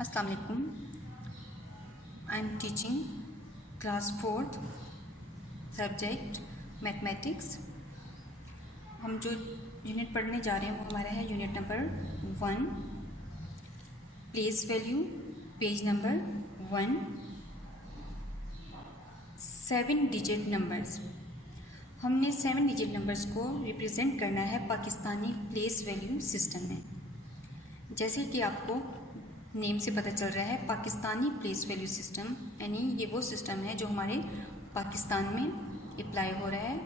अस्सलाम वालेकुम। I am teaching class 4th subject mathematics. हम जो यूनिट पढ़ने जा रहे हैं वो हमारा है unit number 1, place value, page number 1, 7 digit numbers. हमने 7 डिजिट नंबर्स को रिप्रेजेंट करना है पाकिस्तानी प्लेस वैल्यू सिस्टम में। जैसे कि आपको नेम से पता चल रहा है, पाकिस्तानी प्लेस वैल्यू सिस्टम, यानी ये वो सिस्टम है जो हमारे पाकिस्तान में अप्लाई हो रहा है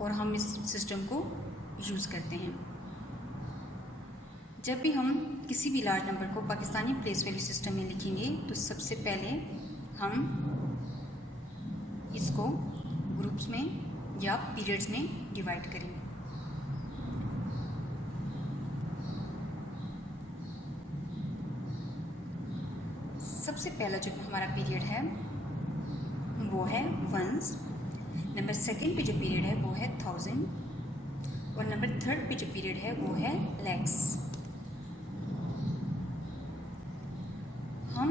और हम इस सिस्टम को यूज़ करते हैं। जब भी हम किसी भी लार्ज नंबर को पाकिस्तानी प्लेस वैल्यू सिस्टम में लिखेंगे तो सबसे पहले हम इसको ग्रुप्स में या पीरियड्स में डिवाइड करेंगे। सबसे पहला जो हमारा पीरियड है वो है वंस, नंबर 2 पे जो पीरियड है वो है 1000 और नंबर 3 पे जो पीरियड है वो है लैक्स। हम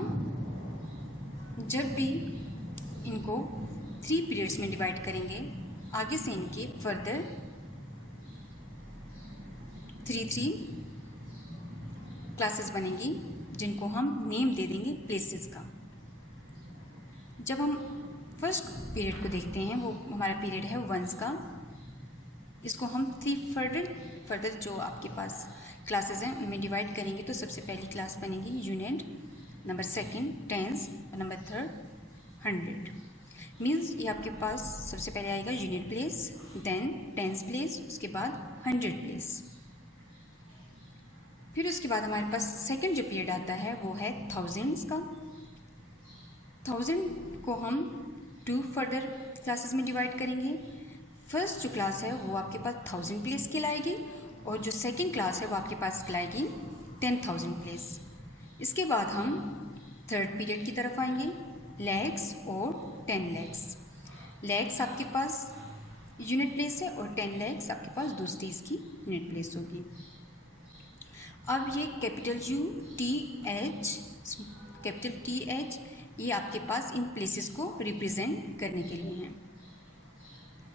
जब भी इनको 3 पीरियड्स में डिवाइड करेंगे, आगे से इनके फर्दर 3 क्लासेस बनेंगी जिनको हम नेम दे देंगे प्लेसेस का। जब हम फर्स्ट पीरियड को देखते हैं वो हमारा पीरियड है वंस का। इसको हम 3 फर्दर जो आपके पास क्लासेस हैं उनमें डिवाइड करेंगे तो सबसे पहली क्लास बनेगी यूनिट, नंबर 2 टेंस और नंबर 3 100। मीन्स ये आपके पास सबसे पहले आएगा unit place, then tens place, उसके बाद 100 प्लेस। फिर उसके बाद हमारे पास सेकंड जो पीरियड आता है वो है थाउजेंड्स का। 1000 को हम 2 फर्दर क्लासेस में डिवाइड करेंगे। फर्स्ट जो क्लास है वो आपके पास 1000 प्लेस कहलाएगी और जो सेकंड क्लास है वो आपके पास कहलाएगी 10,000 प्लेस। इसके बाद हम थर्ड पीरियड की तरफ आएंगे, लैक्स और 10 लैक्स। लैक्स आपके पास यूनिट प्लेस है और 10 लैक्स आपके पास दूसरी इसकी यूनिट प्लेस होगी। अब ये कैपिटल TH ये आपके पास इन प्लेसेस को रिप्रेजेंट करने के लिए हैं।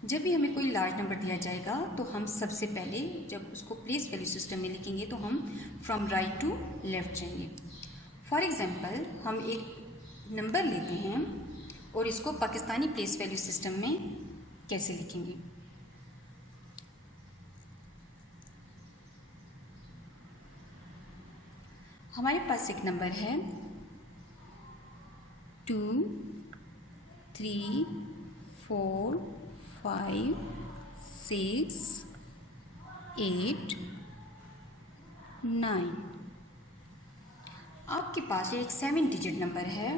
जब भी हमें कोई लार्ज नंबर दिया जाएगा तो हम सबसे पहले जब उसको प्लेस वैल्यू सिस्टम में लिखेंगे तो हम फ्रॉम राइट टू लेफ्ट जाएंगे। फॉर एग्जांपल हम एक नंबर लेते हैं और इसको पाकिस्तानी प्लेस वैल्यू सिस्टम में कैसे लिखेंगे। हमारे पास एक नंबर है 2 3 4 5 6 8 9। आपके पास एक 7 डिजिट नंबर है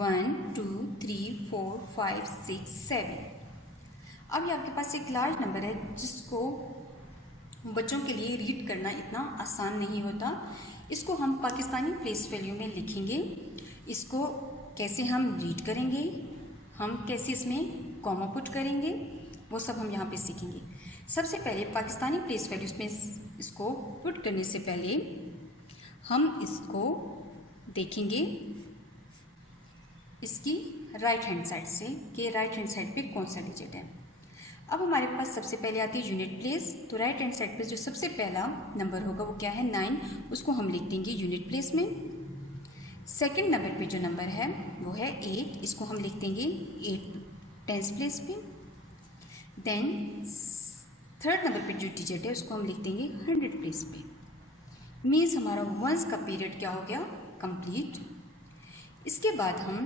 1 2 3 4 5 6 7। अब ये आपके पास एक लार्ज नंबर है जिसको बच्चों के लिए रीड करना इतना आसान नहीं होता। इसको हम पाकिस्तानी प्लेस वैल्यू में लिखेंगे। इसको कैसे हम रीड करेंगे, हम कैसे इसमें कॉमा पुट करेंगे, वो सब हम यहाँ पे सीखेंगे। सबसे पहले पाकिस्तानी प्लेस वैल्यूज में इसको पुट करने से पहले हम इसको देखेंगे इसकी राइट हैंड साइड से कि राइट हैंड साइड पे कौन सा डिजिट है। अब हमारे पास सबसे पहले आती है यूनिट प्लेस, तो राइट हैंड साइड पे जो सबसे पहला नंबर होगा वो क्या है 9, उसको हम लिख देंगे यूनिट प्लेस में। सेकंड नंबर पे जो नंबर है वो है 8, इसको हम लिख देंगे 8 टेंस प्लेस पे। देन थर्ड नंबर पे जो डिजिट है उसको हम लिख देंगे 100 प्लेस पे। मीन्स हमारा वंस का पीरियड क्या हो गया, कंप्लीट। इसके बाद हम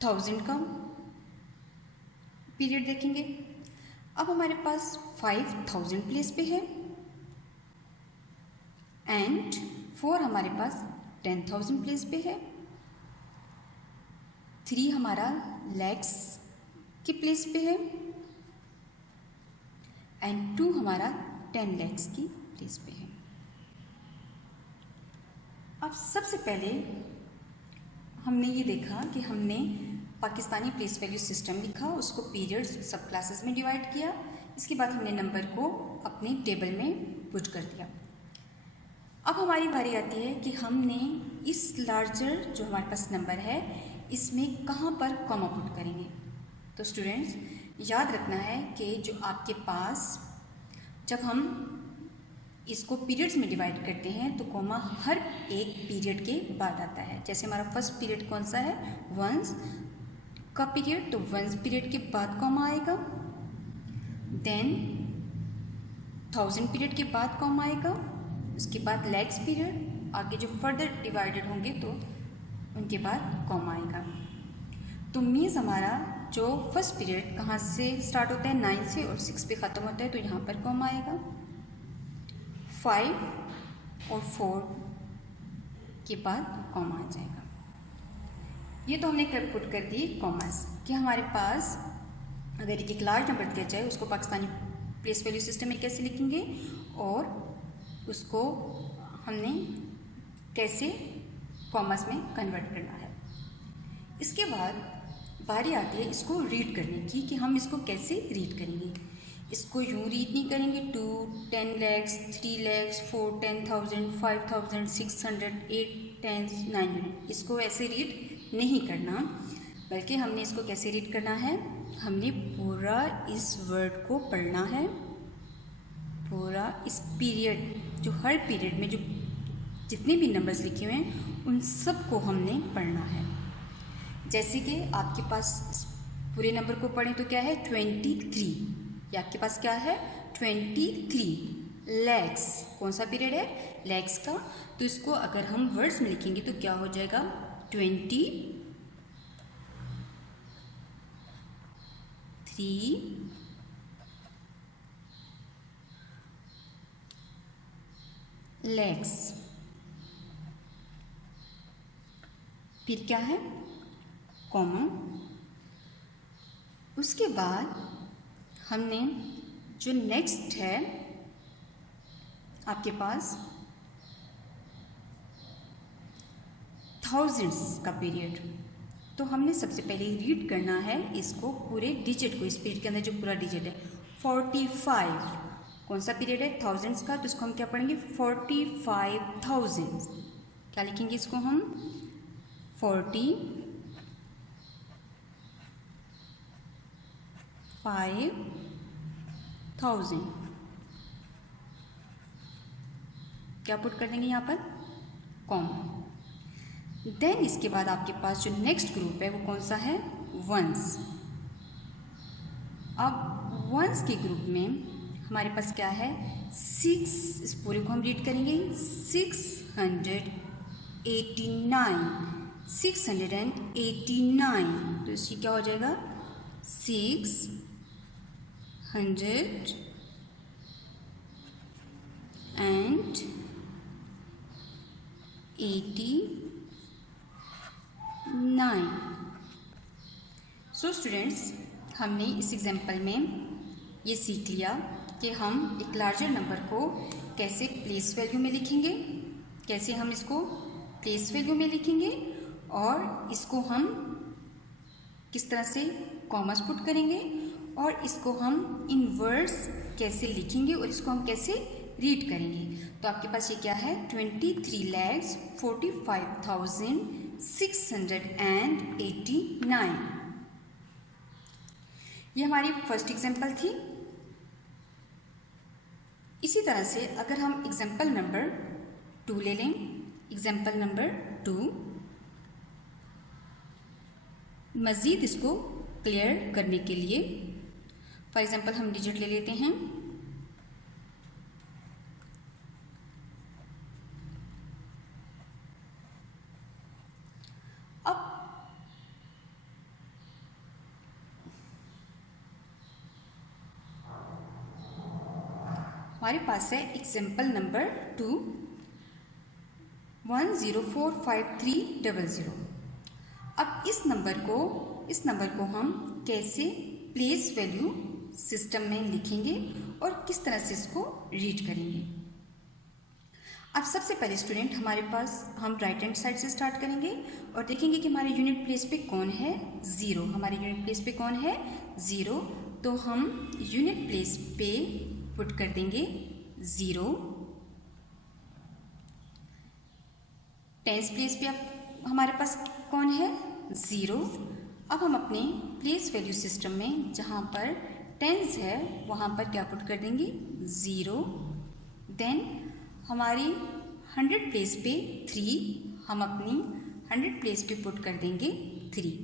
1000 का पीरियड देखेंगे। अब हमारे पास 5000 प्लेस पे है एंड 4 हमारे पास 10,000 प्लेस पे है। 3 हमारा लैक्स की प्लेस पे है एंड 2 हमारा 10 लैक्स की प्लेस पे है। अब सबसे पहले हमने ये देखा कि हमने पाकिस्तानी प्लेस वैल्यू सिस्टम लिखा, उसको पीरियड्स सब क्लासेस में डिवाइड किया। इसके बाद हमने नंबर को अपने टेबल में पुट कर दिया। अब हमारी बारी आती है कि हमने इस लार्जर जो हमारे पास नंबर है इसमें कहाँ पर कॉमा पुट करेंगे। तो स्टूडेंट्स याद रखना है कि जो आपके पास जब हम इसको पीरियड्स में डिवाइड करते हैं तो कॉमा हर एक पीरियड के बाद आता है। जैसे हमारा फर्स्ट पीरियड कौन सा है, वंस का पीरियड, तो वंस पीरियड के बाद कॉमा आएगा। देन 1000 पीरियड के बाद कॉमा आएगा। उसके बाद लैक्स पीरियड, आगे जो फर्दर डिवाइडेड होंगे तो उनके बाद कॉमा आएगा। तो मीन्स हमारा जो फर्स्ट पीरियड कहाँ से स्टार्ट होता है, 9 से, और 6 पे ख़त्म होता है, तो यहाँ पर कॉमा आएगा। 5 और 4 के बाद कॉमा आ जाएगा। ये तो हमने पुट कर दिए कॉमास कि हमारे पास अगर एक लार्ज नंबर दिया जाए उसको पाकिस्तानी प्लेस वैल्यू सिस्टम में कैसे लिखेंगे और उसको हमने कैसे कॉमास में कन्वर्ट करना है। इसके बाद बारी आती है इसको रीड करने की कि हम इसको कैसे रीड करेंगे। इसको यूँ रीड नहीं करेंगे 2, 10 lakhs, 3 lakhs, 4, 10,000, 5,000, 600, 8, 10, 900, इसको ऐसे रीड नहीं करना, बल्कि हमने इसको कैसे रीड करना है, हमने पूरा इस वर्ड को पढ़ना है। पूरा इस पीरियड, जो हर पीरियड में जो जितने भी नंबर्स लिखे हुए हैं उन सब को हमने पढ़ना है। जैसे कि आपके पास पूरे नंबर को पढ़ें तो क्या है 23, या आपके पास क्या है 23 लैक्स, कौन सा पीरियड है, लैक्स का। तो इसको अगर हम वर्ड्स में लिखेंगे तो क्या हो जाएगा 23 लैक्स। फिर क्या है कॉमा। उसके बाद हमने जो नेक्स्ट है आपके पास थाउजेंड्स का पीरियड, तो हमने सबसे पहले रीड करना है इसको पूरे डिजिट को। इस पीरियड के अंदर जो पूरा डिजिट है 45, कौन सा पीरियड है थाउजेंड्स का, तो इसको हम क्या पढ़ेंगे 45,000। क्या लिखेंगे इसको हम 45,000। क्या पुट कर देंगे यहाँ पर कॉमा। देन इसके बाद आपके पास जो नेक्स्ट ग्रुप है वो कौन सा है वंस। अब वंस के ग्रुप में हमारे पास क्या है 6, इस पूरे को हम रीड करेंगे 689, तो इसकी क्या हो जाएगा 689। सो स्टूडेंट्स हमने इस एग्जाम्पल में ये सीख लिया कि हम एक लार्जर नंबर को कैसे प्लेस वैल्यू में लिखेंगे, कैसे हम इसको प्लेस वैल्यू में लिखेंगे, और इसको हम किस तरह से कॉमास पुट करेंगे, और इसको हम इन वर्ड्स कैसे लिखेंगे और इसको हम कैसे रीड करेंगे। तो आपके पास ये क्या है 23,45,689। ये हमारी फर्स्ट एग्जाम्पल थी। इसी तरह से अगर हम एग्जाम्पल नंबर 2 ले लें, एग्जाम्पल नंबर 2, मज़ीद इसको क्लियर करने के लिए फॉर एग्जाम्पल हम डिजिट ले लेते हैं। अब हमारे पास है एग्जाम्पल नंबर 2 1045300। अब इस नंबर को हम कैसे प्लेस वैल्यू सिस्टम में लिखेंगे और किस तरह से इसको रीड करेंगे। अब सबसे पहले स्टूडेंट हमारे पास हम राइट हैंड साइड से स्टार्ट करेंगे और देखेंगे कि हमारे यूनिट प्लेस पे कौन है 0। हमारे यूनिट प्लेस पे कौन है 0, तो हम यूनिट प्लेस पे पुट कर देंगे 0। टेंस प्लेस पे अब हमारे पास कौन है, 0। अब हम अपने प्लेस वैल्यू सिस्टम में जहाँ पर टेंस है वहाँ पर क्या पुट कर देंगे, 0। देन हमारी 100 प्लेस पे 3, हम अपनी 100 प्लेस पे पुट कर देंगे 3।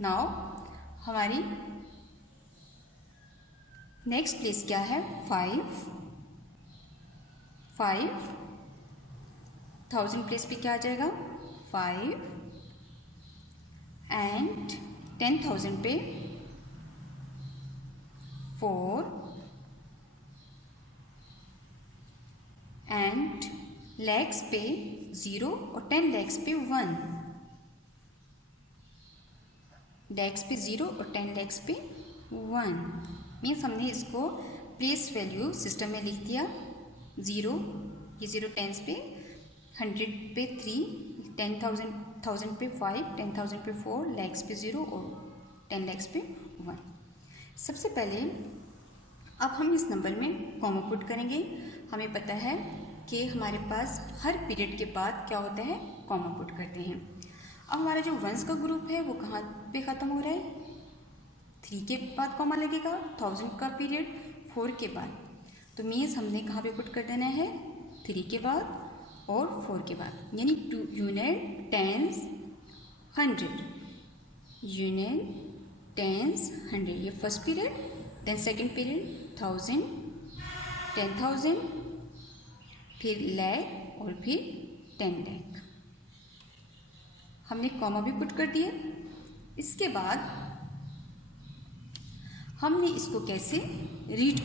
नाउ हमारी नेक्स्ट प्लेस क्या है, 5। 1000 प्लेस पे क्या आ जाएगा, 5 एंड 10,000 पे 4 एंड लैक्स पे 0 और 10 लैक्स पे 1। लैक्स पे 0 और 10 लैक्स पे 1 मीन्स हमने इसको प्लेस वैल्यू सिस्टम में लिख दिया। 0 ये 0 टेंस पे, 100 पे 3, 10,000 पे 5, 10,000 पे 4, लैक्स पे 0 और 10 लैक्स पे 1। सबसे पहले अब हम इस नंबर में कॉमा पुट करेंगे। हमें पता है कि हमारे पास हर पीरियड के बाद क्या होता है, कॉमा पुट करते हैं। अब हमारा जो वंस का ग्रुप है वो कहाँ पे ख़त्म हो रहा है, 3 के बाद कॉमा लगेगा, 1000 का पीरियड 4 के बाद। तो मीन्स हमने कहाँ पे पुट कर देना है, 3 के बाद और 4 के बाद, यानी 2 यूनिट, टेंस, 100, यूनिट, टेंस, 100 ये first period. Then second period 1000, 10,000, फिर लैख और फिर 10 लैख। हमने कॉमा भी पुट कर दिया। इसके बाद हमने इसको कैसे रीड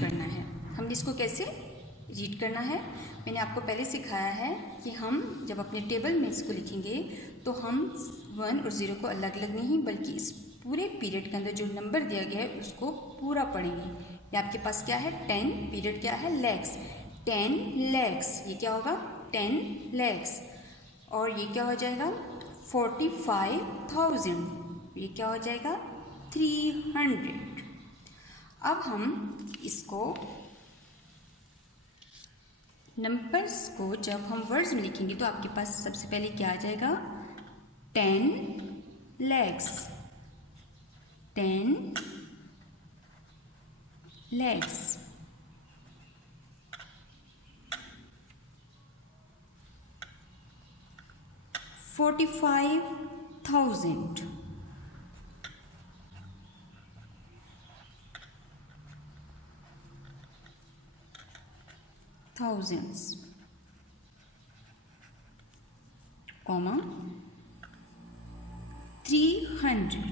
करना है, मैंने आपको पहले सिखाया है कि हम जब अपने टेबल में इसको लिखेंगे तो हम 1 और 0 को अलग अलग नहीं बल्कि इस पूरे पीरियड के अंदर जो नंबर दिया गया है उसको पूरा पढ़ेंगे। ये आपके पास क्या है, 10, पीरियड क्या है, लैक्स, 10 लैक्स, ये क्या होगा, 10 लैक्स। और ये क्या हो जाएगा, 45,000, ये क्या हो जाएगा, 300। अब हम इसको नंबर्स को जब हम वर्ड्स में लिखेंगे तो आपके पास सबसे पहले क्या आ जाएगा, 10 lakhs, 10 lakhs. $45,000, thousands, comma 300,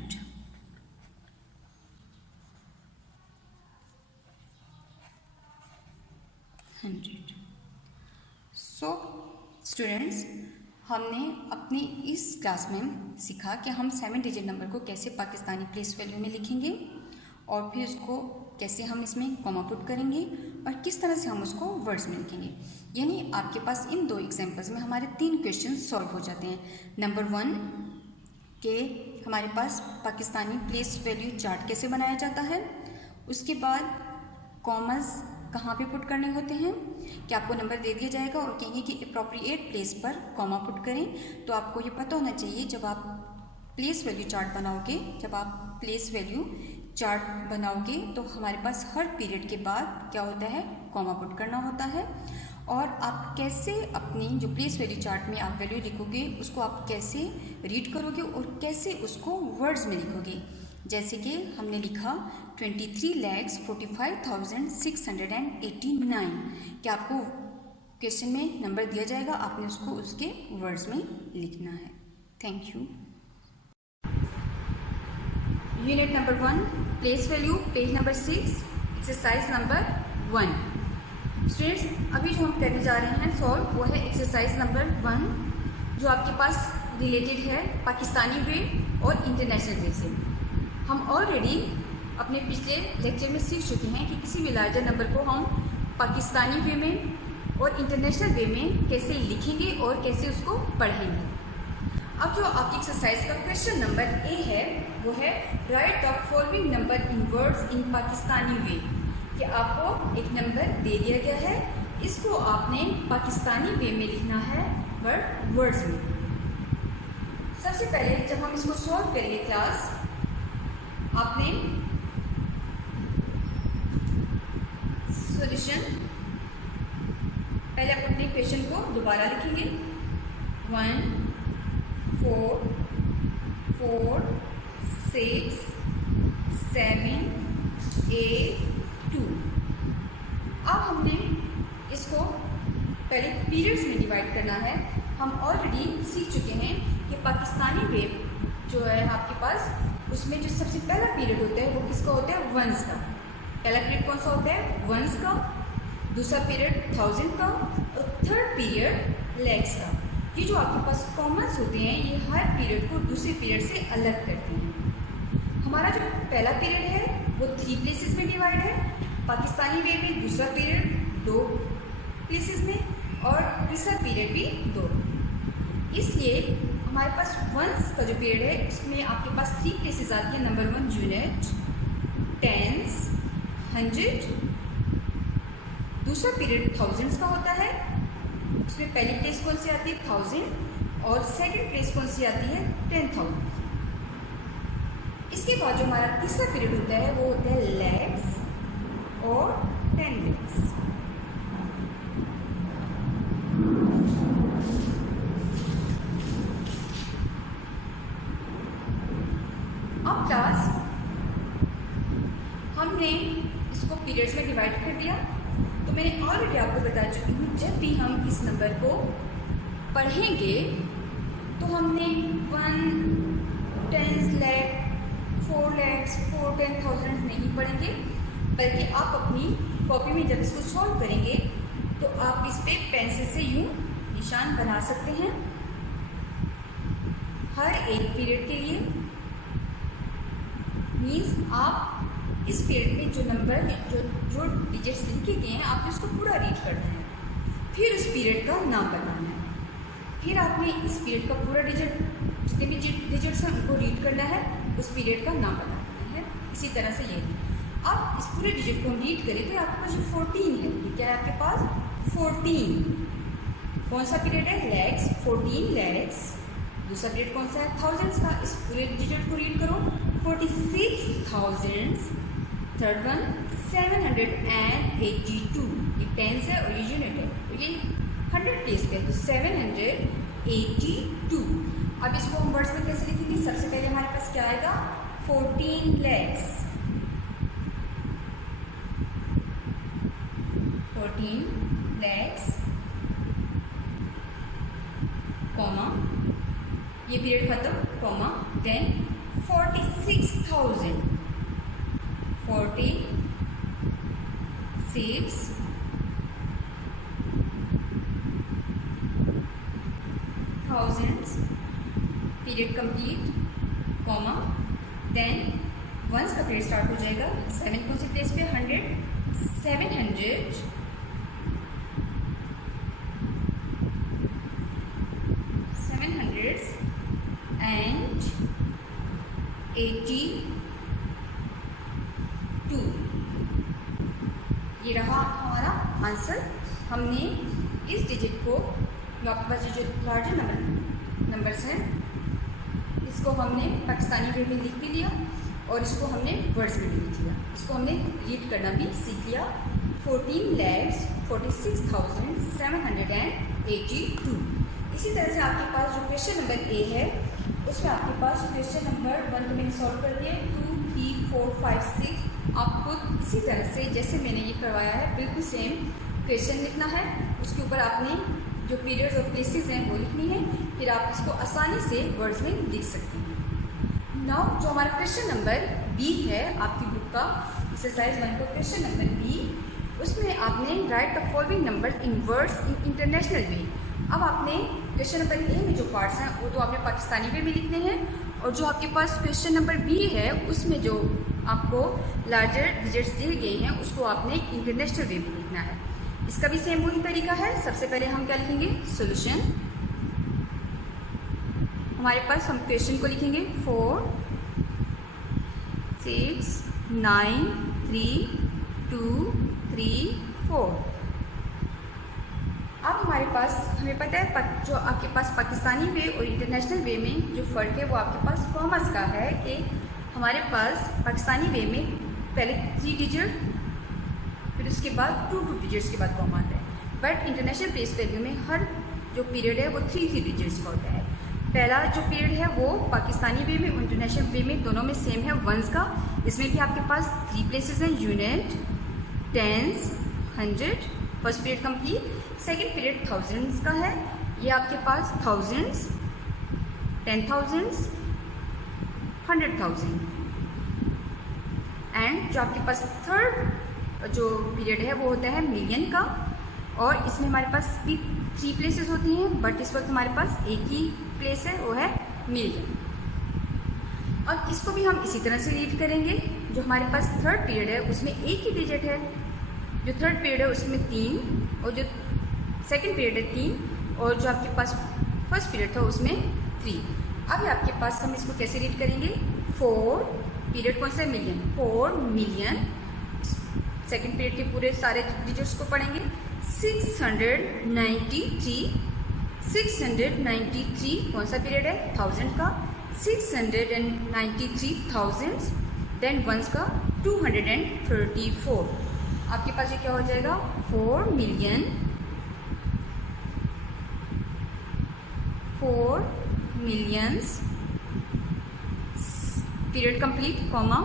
so students, हमने अपनी इस क्लास में सीखा कि हम 7 डिजिट नंबर को कैसे पाकिस्तानी प्लेस वैल्यू में लिखेंगे और फिर उसको कैसे हम इसमें कॉमा पुट करेंगे और किस तरह से हम उसको वर्ड्स में लिखेंगे। यानी आपके पास इन 2 एग्जांपल्स में हमारे 3 क्वेश्चन सॉल्व हो जाते हैं। नंबर 1 के हमारे पास पाकिस्तानी प्लेस वैल्यू चार्ट कैसे बनाया जाता है, उसके बाद कॉमर्स कहाँ पे पुट करने होते हैं कि आपको नंबर दे दिया जाएगा और कहेंगे कि अप्रोप्रिएट प्लेस पर कॉमा पुट करें। तो आपको ये पता होना चाहिए जब आप प्लेस वैल्यू चार्ट बनाओगे तो हमारे पास हर पीरियड के बाद क्या होता है, कॉमा पुट करना होता है। और आप कैसे अपनी जो प्लेस वैल्यू चार्ट में आप वैल्यू लिखोगे उसको आप कैसे रीड करोगे और कैसे उसको वर्ड्स में लिखोगे। जैसे कि हमने लिखा 23,45,689 कि आपको क्वेश्चन में नंबर दिया जाएगा, आपने उसको उसके वर्ड्स में लिखना है। Thank you. Unit number 1 place value, page number 6, exercise number 1। Students, अभी जो हम करने जा रहे हैं सॉल्व वो है एक्सरसाइज नंबर 1 जो आपके पास रिलेटेड है पाकिस्तानी वे और इंटरनेशनल वे से। हम ऑलरेडी अपने पिछले लेक्चर में सीख चुके हैं कि किसी भी लार्जर नंबर को हम पाकिस्तानी वे में और इंटरनेशनल वे में कैसे लिखेंगे और कैसे उसको पढ़ेंगे। अब जो आपकी एक्सरसाइज का क्वेश्चन नंबर ए है वो है write the following number in words in Pakistani way, कि आपको एक नंबर दे दिया गया है, इसको आपने पाकिस्तानी वे में लिखना है वर्ड्स में। सबसे पहले जब हम इसको सॉल्व करेंगे क्लास, आपने सॉल्यूशन पहले अपने क्वेश्चन को दोबारा लिखेंगे। 1 4 4 6 7 8 2। अब हमने इसको पहले पीरियड्स में डिवाइड करना है। हम ऑलरेडी सीख चुके हैं कि पाकिस्तानी वेब जो है आपके पास, उसमें जो सबसे पहला पीरियड होता है वो किसका होता है? वंस का। पहला पीरियड कौन सा होता है? वंस का। दूसरा पीरियड थाउजेंड का और थर्ड पीरियड लैक्स का। ये जो आपके पास कॉमन्स होते हैं ये हर पीरियड को दूसरे पीरियड से अलग करते हैं। हमारा जो पहला पीरियड है वो 3 प्लेसेस में डिवाइड है। पाकिस्तानी वे में दूसरा पीरियड 2 प्लेसेस में और तीसरा पीरियड भी 2। इसलिए हमारे पास वंस का जो पीरियड है उसमें आपके पास 3 प्लेसेस आती है। Number 1 unit, tens, 100। दूसरा पीरियड थाउजेंड्स का होता है। उसमें पहली प्लेस कौन सी आती है? 1000 और सेकंड प्लेस कौन सी आती है? 10,000। इसके बाद जो हमारा तीसरा पीरियड होता है वो होता है लैक्स और 10 लैक्स। अब क्लास हमने इसको पीरियड्स में डिवाइड कर दिया। तो मैंने ऑलरेडी आपको बता चुकी हूँ, जब भी हम इस नंबर को पढ़ेंगे तो हमने 1 10 लाख 4 lakhs 4 10,000 नहीं पढ़ेंगे, बल्कि आप अपनी कॉपी में जब इसको सॉल्व करेंगे तो आप इस पे पेंसिल से यूं निशान बना सकते हैं हर एक पीरियड के लिए। मीन्स आप इस पीरियड में जो नंबर जो डिजिट्स लिखे गए हैं आपने उसको पूरा रीड करना है, फिर उस पीरियड का नाम बताना है, फिर आपने इस पीरियड का पूरा डिजिट जितने भी डिजिट्स हैं उनको रीड करना है, उस पीरियड का नाम बताना है। इसी तरह से ये अब इस पूरे डिजिट को हम रीड करें तो आपके पास जो 14 है, ये क्या है आपके पास? 14। कौन सा पीरियड है? लैक्स, 14 लैक्स। दूसरा पीरियड कौन सा है? थाउजेंड्स का। इस पूरे डिजिट को रीड करो, 46,000। Third one 782। ये टेंस है और ये यूनिट है, तो ये 100 प्लेस पे है, तो 782। अब इसको हम वर्ड्स में कैसे लिखेंगे? सबसे पहले हमारे पास क्या आएगा? 14 लैक्स। 14 लैक्स कॉमा, ये पीरियड खत्म comma, then 46,000। 46 thousands period complete comma, then ones का पीरियड स्टार्ट हो जाएगा। 7 कौन सी प्लेस पे? 100। 700 and 82। ये रहा हमारा आंसर। हमने इस डिजिट को, जो आपके पास जो लार्जर नंबर्स हैं, इसको हमने पाकिस्तानी वे में लिख भी लिया और इसको हमने वर्ड्स में भी लिख लिया। इसको हमने रीड करना भी सीख लिया। 14,46,782। इसी तरह से आपके पास जो क्वेश्चन नंबर ए है उसमें आपके पास क्वेश्चन नंबर 1 तो मैंने सॉल्व कर दिया, 2 3 4 5 6 आपको इसी तरह से जैसे मैंने ये करवाया है बिल्कुल सेम क्वेश्चन लिखना है। उसके ऊपर आपने जो पीरियड्स और प्लेसेस हैं वो लिखनी है, फिर आप इसको आसानी से वर्ड्स में लिख सकते हैं। नाउ जो हमारा क्वेश्चन नंबर बी है आपकी बुक का एक्सरसाइज 1 का क्वेश्चन नंबर बी, उसमें आपने write the following number in words in international way. अब आपने क्वेश्चन नंबर ए में जो पार्ट्स हैं वो तो आपने पाकिस्तानी वे में लिखने हैं, और जो आपके पास क्वेश्चन नंबर बी है उसमें जो आपको लार्जर डिजिट्स दिए गए हैं उसको आपने इंटरनेशनल वे में लिखना है। इसका भी सेम वही तरीका है। सबसे पहले हम क्या लिखेंगे? सॉल्यूशन। हमारे पास हम क्वेश्चन को लिखेंगे 4 6 9 3 2 3 4। अब हमारे पास हमें पता है जो आपके पास पाकिस्तानी वे और इंटरनेशनल वे में जो फ़र्क है वो आपके पास कॉमर्स का है कि हमारे पास पाकिस्तानी वे में पहले 3 डिजिट, फिर उसके बाद 2 डिजिट्स के बाद कॉमा आता है। बट इंटरनेशनल प्लेस वैल्यू में हर जो पीरियड है वो 3 डिजिट्स का होता है। पहला जो पीरियड है वो पाकिस्तानी वे में, इंटरनेशनल वे में दोनों में सेम है, वंस का। इसमें भी आपके पास 3 प्लेसेस हैं, unit, tens, 100, first period complete. Second period thousands का है, ये आपके पास थाउजेंड्स, 10,000, 100,000। एंड जो आपके पास थर्ड जो पीरियड है वो होता है मिलियन का, और इसमें हमारे पास भी 3 प्लेसेस होती हैं, बट इस वक्त हमारे पास एक ही प्लेस है, वो है मिलियन। अब इसको भी हम इसी तरह से रीड करेंगे। जो हमारे पास थर्ड पीरियड है उसमें एक ही डिजिट है, जो थर्ड पीरियड है उसमें 3, और जो सेकंड पीरियड है 3, और जो आपके पास फर्स्ट पीरियड था उसमें 3। अब आपके पास हम इसको कैसे रीड करेंगे, 4 पीरियड कौन सा है, मिलियन, 4 मिलियन। सेकंड पीरियड के पूरे सारे डिजिट्स को पढ़ेंगे। 693 कौन सा पीरियड है, 1000 का। 693,000, देन वंस का 234। आपके पास ये क्या हो जाएगा, 4 million, 4 millions, period complete, comma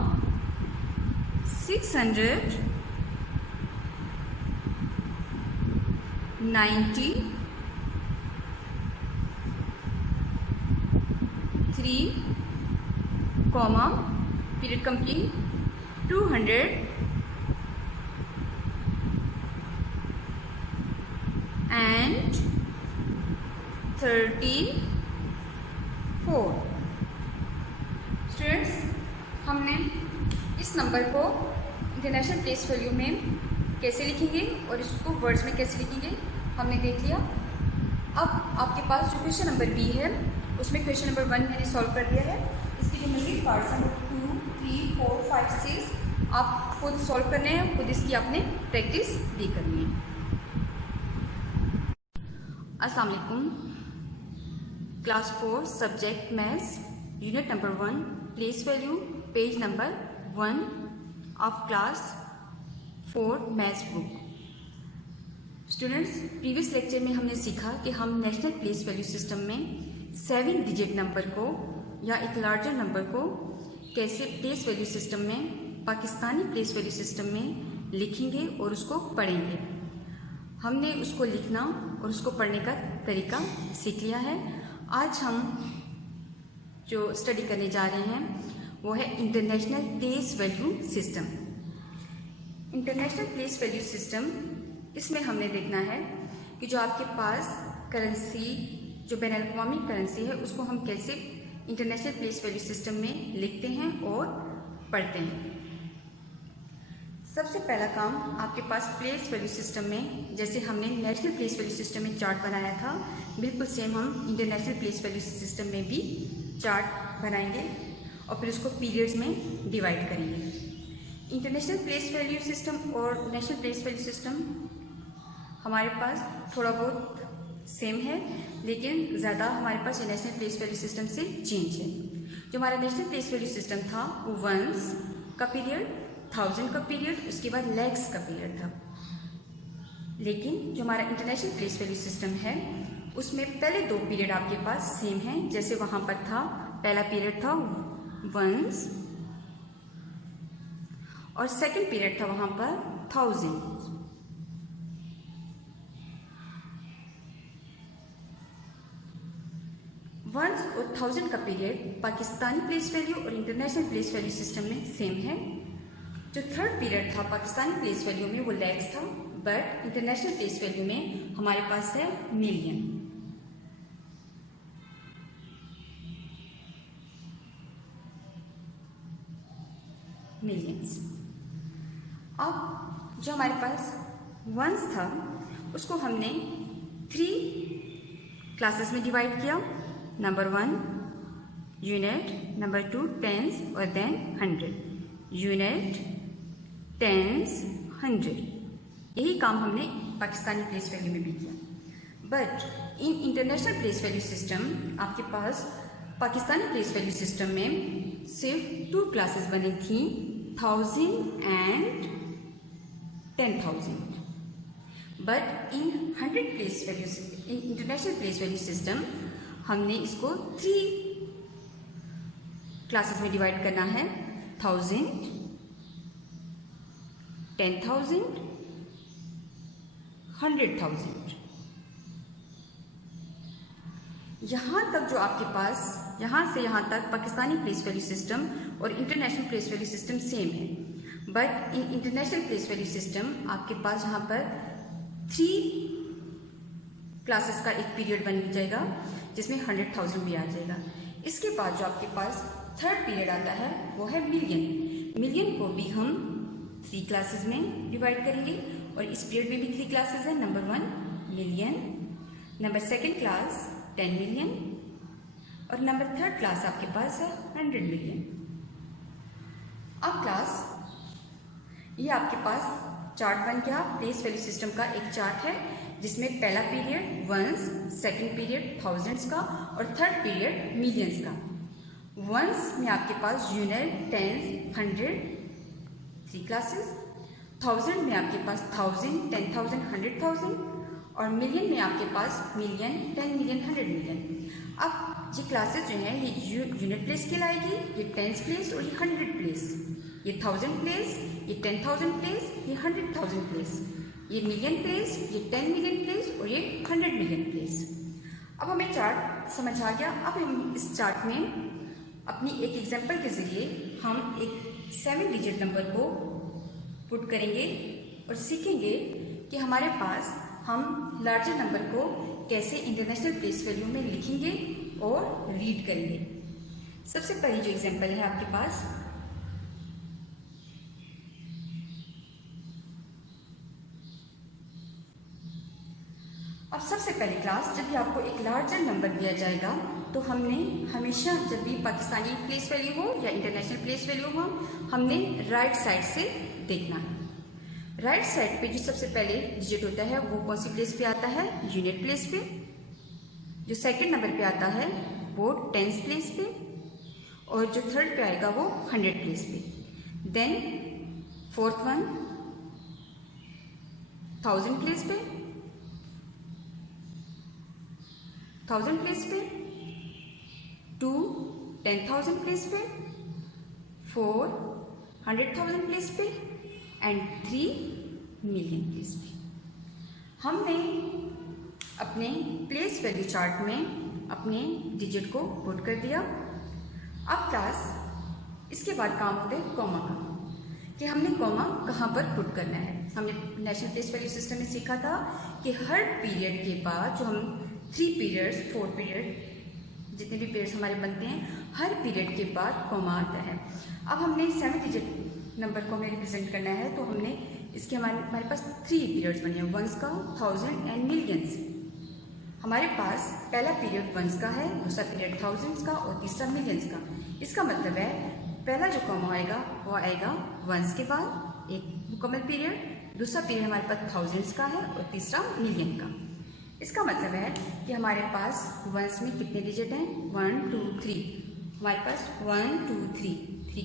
693, comma period complete 200 and 34। Students, हमने इस नंबर को इंटरनेशनल प्लेस वैल्यू में कैसे लिखेंगे और इसको वर्ड्स में कैसे लिखेंगे हमने देख लिया। अब आपके पास जो क्वेश्चन नंबर बी है उसमें क्वेश्चन नंबर 1 मैंने सॉल्व कर दिया है। इसके लिए मज़ीद पार्ट्स नंबर 2, 3, 4, 5, 6 आप खुद सॉल्व करने हैं, खुद इसकी आपने प्रैक्टिस भी करनी है। अस्सलाम वालेकुम। Class 4 subject maths, unit number 1, place value, page number 1 of class 4 maths book. Students, previous lecture में हमने सीखा कि हम नेशनल प्लेस वैल्यू सिस्टम में 7 डिजिट नंबर को या एक लार्जर नंबर को कैसे प्लेस वैल्यू सिस्टम में, पाकिस्तानी प्लेस वैल्यू सिस्टम में लिखेंगे और उसको पढ़ेंगे। हमने उसको लिखना और उसको पढ़ने का तरीका सीख लिया है। आज हम जो स्टडी करने जा रहे हैं वो है international place value system. International place value system, इसमें हमने देखना है कि जो आपके पास करेंसी, जो बैनुल-अक़वामी करेंसी है, उसको हम कैसे इंटरनेशनल प्लेस वैल्यू सिस्टम में लिखते हैं और पढ़ते हैं। सबसे पहला काम आपके पास प्लेस वैल्यू सिस्टम में, जैसे हमने नेशनल प्लेस वैल्यू सिस्टम में चार्ट बनाया था, बिल्कुल सेम हम इंटरनेशनल प्लेस वैल्यू सिस्टम में भी चार्ट बनाएंगे और फिर उसको पीरियड्स में डिवाइड करेंगे। इंटरनेशनल प्लेस वैल्यू सिस्टम और नेशनल प्लेस वैल्यू सिस्टम हमारे पास थोड़ा बहुत सेम है, लेकिन ज़्यादा हमारे पास नेशनल प्लेस वैल्यू सिस्टम से चेंज है। जो हमारा नेशनल प्लेस वैल्यू सिस्टम था वो वंस का पीरियड, 1000 का पीरियड, उसके बाद लैक्स का पीरियड था। लेकिन जो हमारा इंटरनेशनल प्लेस वैल्यू सिस्टम है उसमें पहले 2 पीरियड आपके पास सेम हैं। जैसे वहाँ पर था, पहला पीरियड था वंस और सेकंड पीरियड था वहाँ पर 1000। वंस और 1000 का पीरियड पाकिस्तानी प्लेस वैल्यू और इंटरनेशनल प्लेस वैल्यू सिस्टम में सेम है। जो थर्ड पीरियड था पाकिस्तानी प्लेस वैल्यू में वो लैक्स था, बट इंटरनेशनल प्लेस वैल्यू में हमारे पास है मिलियन। मिलियंस। अब जो हमारे पास वंस था उसको हमने 3 क्लासेस में डिवाइड किया। नंबर 1 यूनिट, नंबर 2 टेंस और देन 100। यूनिट, टेंस, 100, यही काम हमने पाकिस्तानी प्लेस वैल्यू में भी किया। But in international place value system आपके पास पाकिस्तानी प्लेस वैल्यू सिस्टम में सिर्फ 2 क्लासेस बनी थी, 1000 and 10,000। But in 100 place value in international place value system हमने इसको 3 क्लासेस में डिवाइड करना है, 1000, 10,000, 100,000। यहाँ तक जो आपके पास यहाँ से यहाँ तक पाकिस्तानी प्लेस वैल्यू सिस्टम और international place value system same है। But in international place value system आपके पास यहाँ पर 3 क्लासेस का एक पीरियड बन जाएगा जिसमें 100,000 भी आ जाएगा। इसके बाद जो आपके पास थर्ड पीरियड आता है वो है मिलियन। मिलियन को भी हम 3 क्लासेस में डिवाइड करेंगे और इस पीरियड में भी 3 क्लासेस हैं। Number 1 million, number 2nd class 10 million और नंबर 3rd क्लास आपके पास है 100 मिलियन। अब क्लास ये आपके पास चार्ट बन गया प्लेस वैल्यू सिस्टम का। एक चार्ट है जिसमें पहला period ones, second period thousands का और थर्ड पीरियड मिलियंस का। वंस में आपके पास यूनिट, टेंस, 100 3 क्लासेस, थाउजेंड में आपके पास 1000, 10,000, 100,000 और मिलियन में आपके पास मिलियन, 10 मिलियन, 100 मिलियन। अब ये क्लासेस जो हैं ये यूनिट प्लेस कहलाएगी, ये टेंस प्लेस और ये 100 प्लेस, ये 1000 प्लेस, ये 10,000 प्लेस, ये 100,000 प्लेस, ये मिलियन प्लेस, ये 10 मिलियन प्लेस और ये 100 मिलियन प्लेस। अब हमें चार्ट समझ आ गया। अब हम इस चार्ट में अपनी एक एग्जाम्पल के ज़रिए हम एक 7 डिजिट नंबर को पुट करेंगे और सीखेंगे कि हमारे पास हम लार्जर नंबर को कैसे इंटरनेशनल प्लेस वैल्यू में लिखेंगे और रीड करेंगे। सबसे पहली जो एग्जाम्पल है आपके पास, अब सबसे पहले क्लास जब भी आपको एक लार्जर नंबर दिया जाएगा तो हमने हमेशा जब भी पाकिस्तानी प्लेस वैल्यू हो या इंटरनेशनल प्लेस वैल्यू हो हमने राइट साइड से देखना है। राइट साइड पे जो सबसे पहले डिजिट होता है वो कौन सी प्लेस पे आता है, यूनिट प्लेस पे। जो सेकंड नंबर पे आता है वो टेंस प्लेस पे और जो थर्ड पे आएगा वो 100 प्लेस पे। देन फोर्थ वन 1000 प्लेस पे, 1000 प्लेस पे, 2 10,000 प्लेस पे, 4 100,000 प्लेस पे एंड 3 मिलियन प्लेस पे। हमने अपने प्लेस वैल्यू चार्ट में अपने डिजिट को पुट कर दिया। अब क्लास इसके बाद काम होता है कॉमा का, कि हमने कॉमा कहाँ पर पुट करना है। हमने नेशनल प्लेस वैल्यू सिस्टम में सीखा था कि हर पीरियड के बाद जो हम 3 पीरियड्स 4 पीरियड जितने भी पीरियड्स हमारे बनते हैं हर पीरियड के बाद कॉमा आता है। अब हमने 7 डिजिट नंबर को हमें रिप्रेजेंट करना है तो हमने इसके हमारे पास 3 पीरियड्स बने हैं, वंस का, 1000 एंड मिलियंस। हमारे पास पहला पीरियड वंस का है, दूसरा पीरियड थाउजेंड्स का और तीसरा मिलियंस का। इसका मतलब है पहला जो कॉमा आएगा वो आएगा वंस के बाद एक मुकम्मल पीरियड, दूसरा पीरियड हमारे पास थाउजेंड्स का है और तीसरा मिलियन का। इसका मतलब है कि हमारे पास वंस में कितने डिजिट हैं, 1 2 3। हमारे पास 1 2 3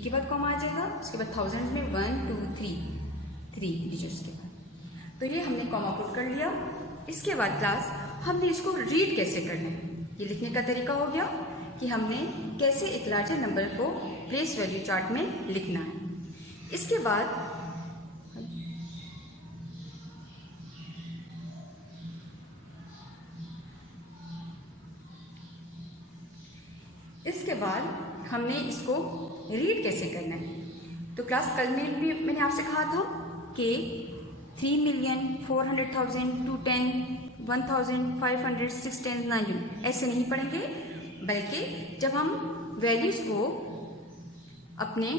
के बाद कॉमा आ जाएगा। उसके बाद थाउजेंड्स में 1 2 3 डिजिट्स के बाद। तो ये हमने कॉमा पुट कर लिया। इसके बाद क्लास हमने इसको रीड कैसे करना है, ये लिखने का तरीका हो गया कि हमने कैसे एक लार्जर नंबर को प्लेस वैल्यू चार्ट में लिखना है। इसके बाद हमने इसको रीड कैसे करना है। तो क्लास कल में भी मैंने आपसे कहा था कि 3,400,000, 210, 1,000, 500, 610, 9 ऐसे नहीं पढ़ेंगे, बल्कि जब हम वैल्यूज़ को अपने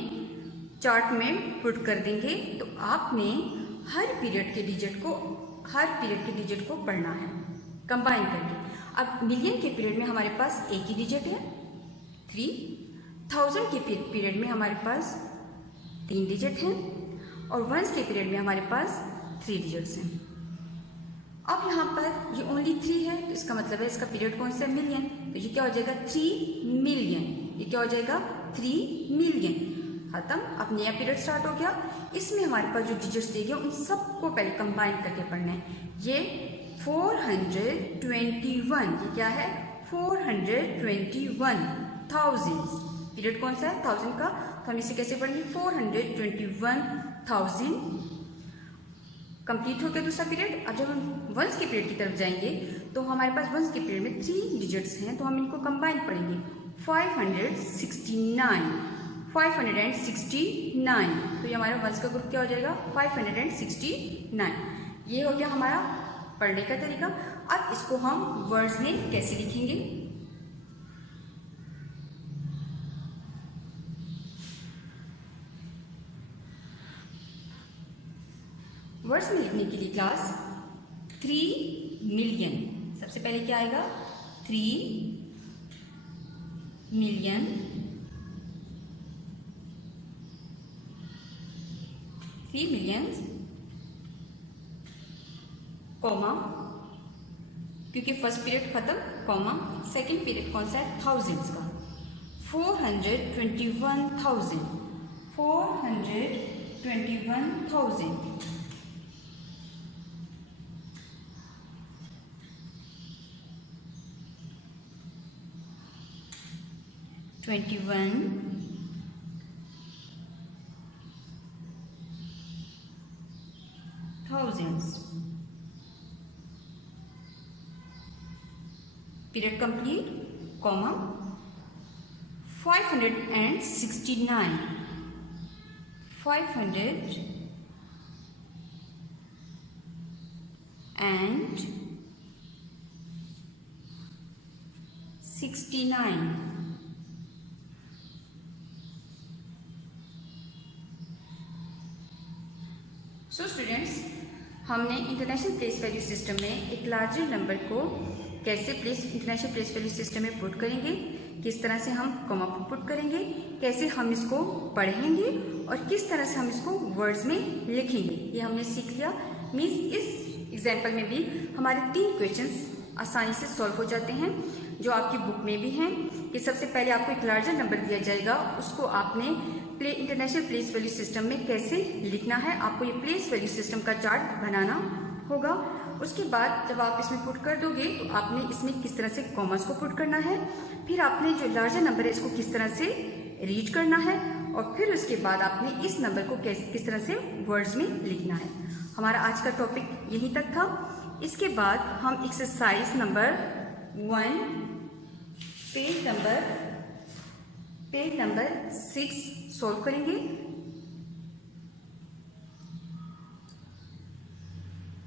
चार्ट में पुट कर देंगे तो आपने हर पीरियड के डिजिट को पढ़ना है कंबाइन करके। अब मिलियन के पीरियड में हमारे पास एक ही डिजिट है 3, 1000 के पीरियड में हमारे पास 3 डिजिट हैं और वंस के पीरियड में हमारे पास 3 डिजिट्स हैं। अब यहाँ पर ये ओनली 3 है, तो इसका मतलब है इसका पीरियड कौन सा है, मिलियन, तो ये क्या हो जाएगा 3 मिलियन, ये क्या हो जाएगा 3 मिलियन। खत्म, अब नया पीरियड स्टार्ट हो गया। इसमें हमारे पास जो डिजिट्स दिए गए उन सबको पहले कंबाइन करके पढ़ना है। ये 421, ये क्या है 421 थाउजेंड्स, पीरियड कौन सा है 1000 का, तो हम इसे कैसे पढ़ेंगे 421,000। कंप्लीट हो गया दूसरा पीरियड। अब जब हम वंस के पीरियड की तरफ जाएंगे तो हमारे पास वंस के पीरियड में 3 डिजिट्स हैं, तो हम इनको कंबाइन पढ़ेंगे 569, तो ये हमारा वंस का ग्रुप क्या हो जाएगा 569। ये हो गया हमारा पढ़ने का तरीका। अब इसको हम वर्ड्स में कैसे लिखेंगे, वर्ड्स में लिखने के लिए क्लास 3 मिलियन, सबसे पहले क्या आएगा 3 मिलियन, कॉमा, क्योंकि फर्स्ट पीरियड खत्म, कॉमा, सेकंड पीरियड कौन सा है थाउजेंड्स का, 421,000, 421,000। thousands, period complete, comma, 569, 569। So students, हमने इंटरनेशनल प्लेस वैल्यू सिस्टम में एक लार्जर नंबर को कैसे इंटरनेशनल प्लेस वैल्यू सिस्टम में पुट करेंगे, किस तरह से हम कॉमा पुट करेंगे, कैसे हम इसको पढ़ेंगे और किस तरह से हम इसको वर्ड्स में लिखेंगे, ये हमने सीख लिया। मीन्स इस एग्जाम्पल में भी हमारे 3 क्वेश्चंस आसानी से सॉल्व हो जाते हैं, जो आपकी बुक में भी हैं। कि सबसे पहले आपको एक लार्जर नंबर दिया जाएगा, उसको आपने इंटरनेशनल प्लेस वैल्यू सिस्टम में कैसे लिखना है, आपको ये प्लेस वैल्यू सिस्टम का चार्ट बनाना होगा। उसके बाद जब आप इसमें पुट कर दोगे तो आपने इसमें किस तरह से कॉमर्स को पुट करना है, फिर आपने जो लार्जर नंबर है इसको किस तरह से रीड करना है, और फिर उसके बाद आपने इस नंबर को किस तरह से वर्ड्स में लिखना है। हमारा आज का टॉपिक यहीं तक था। इसके बाद हम exercise number 1 page number 6 solve करेंगे।